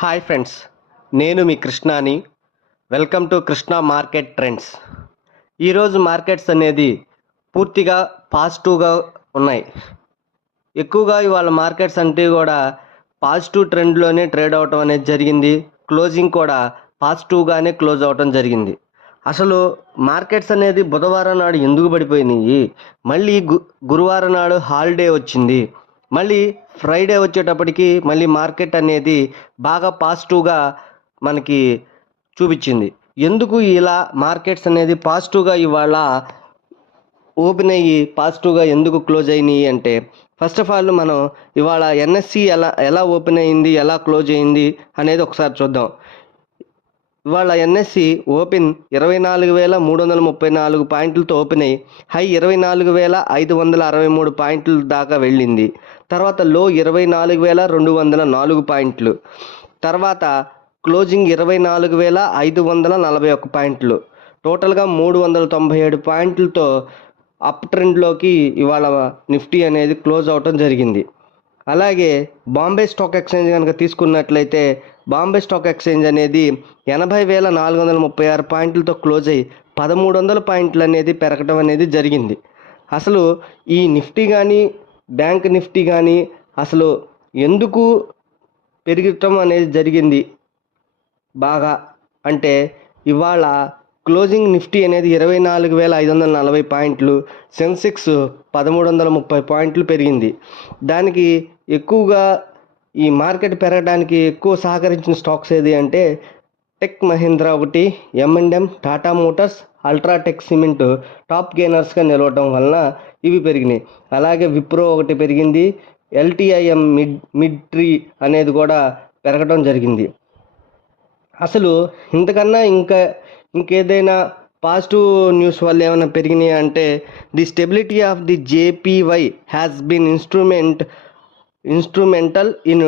Hi friends, నేను మీ కృష్ణాని. Welcome to Krishna market trends. ఈరోజు మార్కెట్స్ అనేది పూర్తిగా పాజిటివ్గా ఉన్నాయి. ఎక్కువగా ఇవాళ మార్కెట్స్ అంటే కూడా పాజిటివ్ ట్రెండ్లోనే ట్రేడ్ అవటం అనేది జరిగింది. క్లోజింగ్ కూడా పాజిటివ్గానే క్లోజ్ అవటం జరిగింది. అసలు మార్కెట్స్ అనేది బుధవారం నాడు ఎందుకు పడిపోయినాయి? మళ్ళీ గురువారం నాడు హాలిడే వచ్చింది. మళ్ళీ ఫ్రైడే వచ్చేటప్పటికి మళ్ళీ మార్కెట్ అనేది బాగా పాజిటివ్గా మనకి చూపించింది. ఎందుకు ఇలా మార్కెట్స్ అనేది పాజిటివ్గా ఇవాళ ఓపెన్ అయ్యి పాజిటివ్గా ఎందుకు క్లోజ్ అయినాయి అంటే, ఫస్ట్ ఆఫ్ ఆల్ మనం ఇవాళ ఎన్ఎస్సి ఎలా ఓపెన్ అయింది, ఎలా క్లోజ్ అయింది అనేది ఒకసారి చూద్దాం. ఇవాళ ఎన్ఎస్సి ఓపెన్ 24,334 పాయింట్లతో ఓపెన్ అయ్యి హై 24,563 పాయింట్ల దాకా వెళ్ళింది. తర్వాత లో 24,204 పాయింట్లు. తర్వాత క్లోజింగ్ 24,541 పాయింట్లు. టోటల్గా 397 పాయింట్లతో అప్ ట్రెండ్లోకి ఇవాళ నిఫ్టీ అనేది క్లోజ్ అవటం జరిగింది. అలాగే బాంబే స్టాక్ ఎక్స్చేంజ్ కనుక తీసుకున్నట్లయితే బాంబే స్టాక్ ఎక్స్చేంజ్ అనేది 80,436 పాయింట్లతో క్లోజ్ అయ్యి 1,300 పాయింట్లు అనేది పెరగడం అనేది జరిగింది. అసలు ఈ నిఫ్టీ కానీ బ్యాంక్ నిఫ్టీ కానీ అసలు ఎందుకు పెరగటం అనేది జరిగింది బాగా అంటే, ఇవాళ క్లోజింగ్ నిఫ్టీ అనేది 24,540 పాయింట్లు, సెన్సెక్స్ 1,330 పాయింట్లు పెరిగింది. దానికి ఎక్కువగా ఈ మార్కెట్ పెరగడానికి ఎక్కువ సహకరించిన స్టాక్స్ ఏది అంటే టెక్ మహీంద్రా ఒకటి, M&M, Tata motors, UltraTech cement top గెయినర్స్గా నిలవటం వలన ఇవి పెరిగినాయి. అలాగే విప్రో ఒకటి పెరిగింది. LTIM మిడ్ ట్రీ అనేది కూడా పెరగడం జరిగింది. అసలు ఇంతకన్నా ఇంకేదైనా పాజిటివ్ న్యూస్ వల్ల ఏమైనా పెరిగినాయి అంటే, the stability of the JPY has been instrumental in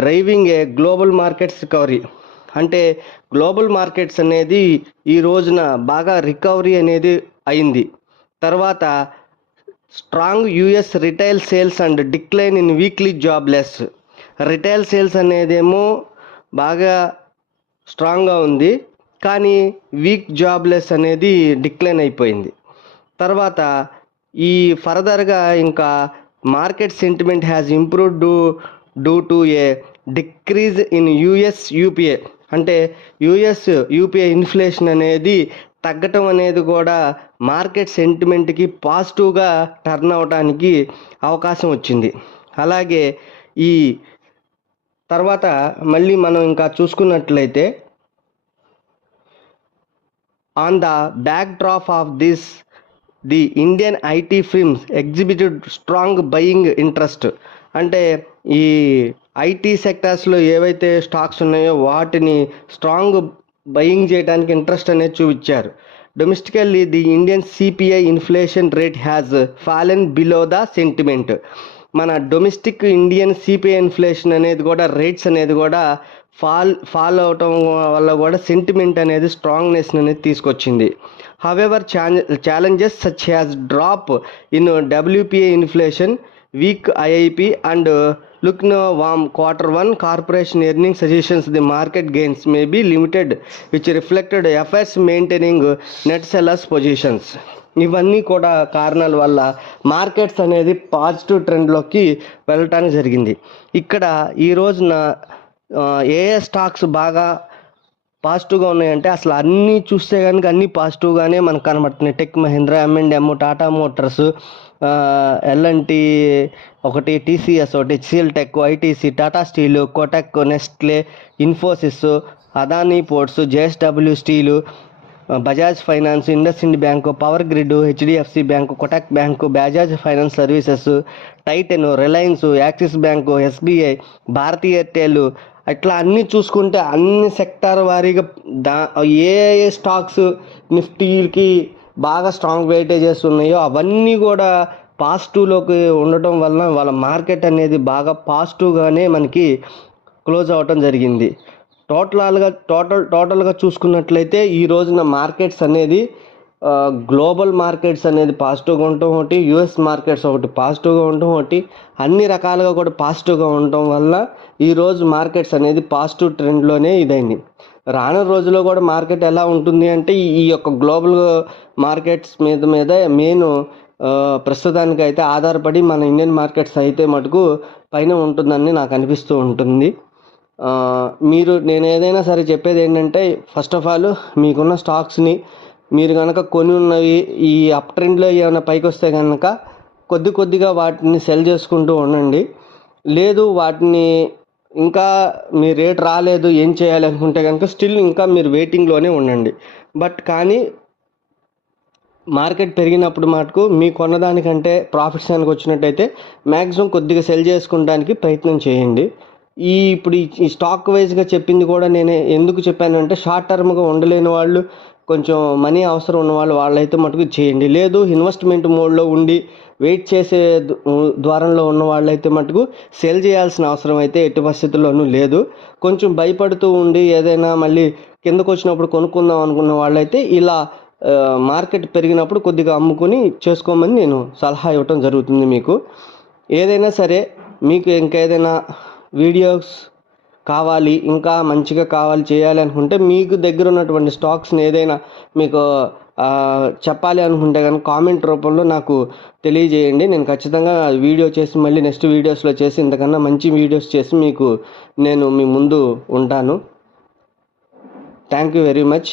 driving a global markets recovery. అంటే గ్లోబల్ మార్కెట్స్ అనేది ఈ రోజున బాగా రికవరీ అనేది అయింది. తర్వాత strong US retail sales and decline in weekly jobless. Retail sales అనేదేమో బాగా స్ట్రాంగ్గా ఉంది, కానీ వీక్ జాబ్లెస్ అనేది డిక్లైన్ అయిపోయింది. తర్వాత ఈ ఫర్దర్గా ఇంకా market sentiment has improved due to A decrease in US UPI. అంటే US UPI ఇన్ఫ్లేషన్ అనేది తగ్గటం అనేది కూడా మార్కెట్ సెంటిమెంట్కి పాజిటివ్గా టర్న్ అవడానికి అవకాశం వచ్చింది. అలాగే ఈ తర్వాత మళ్ళీ మనం ఇంకా చూసుకున్నట్లయితే, on the backdrop of this the Indian IT firms exhibited strong buying interest. అంటే ఈ IT సెక్టార్స్లో ఏవైతే స్టాక్స్ ఉన్నాయో వాటిని స్ట్రాంగ్ బయింగ్ చేయడానికి ఇంట్రెస్ట్ అనేది చూపించారు. Domestically the Indian CPI inflation rate has fallen below the sentiment. మన డొమెస్టిక్ ఇండియన్ CPI ఇన్ఫ్లేషన్ అనేది కూడా రేట్స్ అనేది కూడా ఫాల్ అవటం వల్ల కూడా సెంటిమెంట్ అనేది స్ట్రాంగ్నెస్ అనేది తీసుకొచ్చింది. However challenges such has drop in WPI inflation, weak IIP and lukewarm Q1 corporation earning suggestions the market gains may be limited which reflected efforts maintaining net sellers positions. ఇవన్నీ కూడా కారణాల వల్ల markets అనేది positive ట్రెండ్లోకి వెళ్ళటానికి జరిగింది. ఇక్కడ ఈ రోజున ఏ స్టాక్స్ బాగా పాజిటివ్గా ఉన్నాయంటే, అసలు అన్నీ చూస్తే కనుక అన్నీ పాజిటివ్గానే మనకు కనబడుతున్నాయి. Tech Mahindra, M&M, Tata Motors, L&T ఒకటి, TCS ఒకటి, HCL tech, ITC, Tata steel, Kotak, Nestlé, Infosys, Adani ports, JSW steel, Bajaj finance, IndusInd bank, power grid, HDFC bank, Kotak bank, Bajaj finance services, Titan, Reliance, axis bank, SBI, Bharati Airtel, అట్లా అన్నీ చూసుకుంటే అన్ని సెక్టార్ వారీగా ఏ స్టాక్స్ నిఫ్టీకి బాగా స్ట్రాంగ్ వెయిటేజెస్ ఉన్నాయో అవన్నీ కూడా పాజిటివ్లోకి ఉండటం వలన వాళ్ళ మార్కెట్ అనేది బాగా పాజిటివ్గానే మనకి క్లోజ్ అవ్వటం జరిగింది. టోటల్గా చూసుకున్నట్లయితే ఈ రోజున మార్కెట్స్ అనేది గ్లోబల్ మార్కెట్స్ అనేది పాజిటివ్గా ఉండటం ఒకటి, యుఎస్ మార్కెట్స్ ఒకటి పాజిటివ్గా ఉండటం ఒకటి, అన్ని రకాలుగా కూడా పాజిటివ్గా ఉండటం వల్ల ఈరోజు మార్కెట్స్ అనేది పాజిటివ్ ట్రెండ్లోనే ఇదైంది. రానున్న రోజుల్లో కూడా మార్కెట్ ఎలా ఉంటుంది అంటే ఈ యొక్క గ్లోబల్ మార్కెట్స్ మీద మెయిన్ ప్రస్తుతానికి అయితే ఆధారపడి మన ఇండియన్ మార్కెట్స్ అయితే మటుకు పైన ఉంటుందని నాకు అనిపిస్తూ ఉంటుంది. నేను ఏదైనా సరే చెప్పేది ఏంటంటే, ఫస్ట్ ఆఫ్ ఆల్ మీకున్న స్టాక్స్ని మీరు కనుక కొని ఉన్నవి ఈ అప్ ట్రెండ్లో ఏమైనా పైకి వస్తే కనుక కొద్దిగా వాటిని సెల్ చేసుకుంటూ ఉండండి. లేదు వాటిని ఇంకా మీ రేట్ రాలేదు ఏం చేయాలి అనుకుంటే కనుక స్టిల్ ఇంకా మీరు వెయిటింగ్లోనే ఉండండి. బట్ కానీ మార్కెట్ పెరిగినప్పుడు మటుకు మీ కొన్నదానికంటే ప్రాఫిట్స్ కనుక వచ్చినట్టయితే మ్యాక్సిమం కొద్దిగా సెల్ చేసుకోవడానికి ప్రయత్నం చేయండి. ఇప్పుడు ఈ స్టాక్ వైజ్గా చెప్పింది కూడా నేను ఎందుకు చెప్పానంటే, షార్ట్ టర్మ్గా ఉండలేని వాళ్ళు, కొంచెం మనీ అవసరం ఉన్న వాళ్ళైతే మటుకు చేయండి. లేదు ఇన్వెస్ట్మెంట్ మోడ్లో ఉండి వెయిట్ చేసే ద్వారంలో ఉన్న వాళ్ళైతే మటుకు సెల్ చేయాల్సిన అవసరం అయితే ఎట్టి పరిస్థితుల్లోనూ లేదు. కొంచెం భయపడుతూ ఉండి ఏదైనా మళ్ళీ కిందకు వచ్చినప్పుడు కొనుక్కుందాం అనుకున్న వాళ్ళైతే ఇలా మార్కెట్ పెరిగినప్పుడు కొద్దిగా అమ్ముకొని చేసుకోమని నేను సలహా ఇవ్వటం జరుగుతుంది మీకు. ఏదైనా సరే మీకు ఇంకేదైనా వీడియోస్ కావాలి, ఇంకా మంచిగా కావాలి చేయాలి అనుకుంటే మీకు దగ్గర ఉన్నటువంటి స్టాక్స్ని ఏదైనా మీకు చెప్పాలి అనుకుంటే కనుక కామెంట్ రూపంలో నాకు తెలియజేయండి. నేను ఖచ్చితంగా వీడియో చేసి మళ్ళీ నెక్స్ట్ వీడియోస్లో చేసి ఇంతకన్నా మంచి వీడియోస్ చేసి మీకు నేను మీ ముందు ఉంటాను. Thank you very much.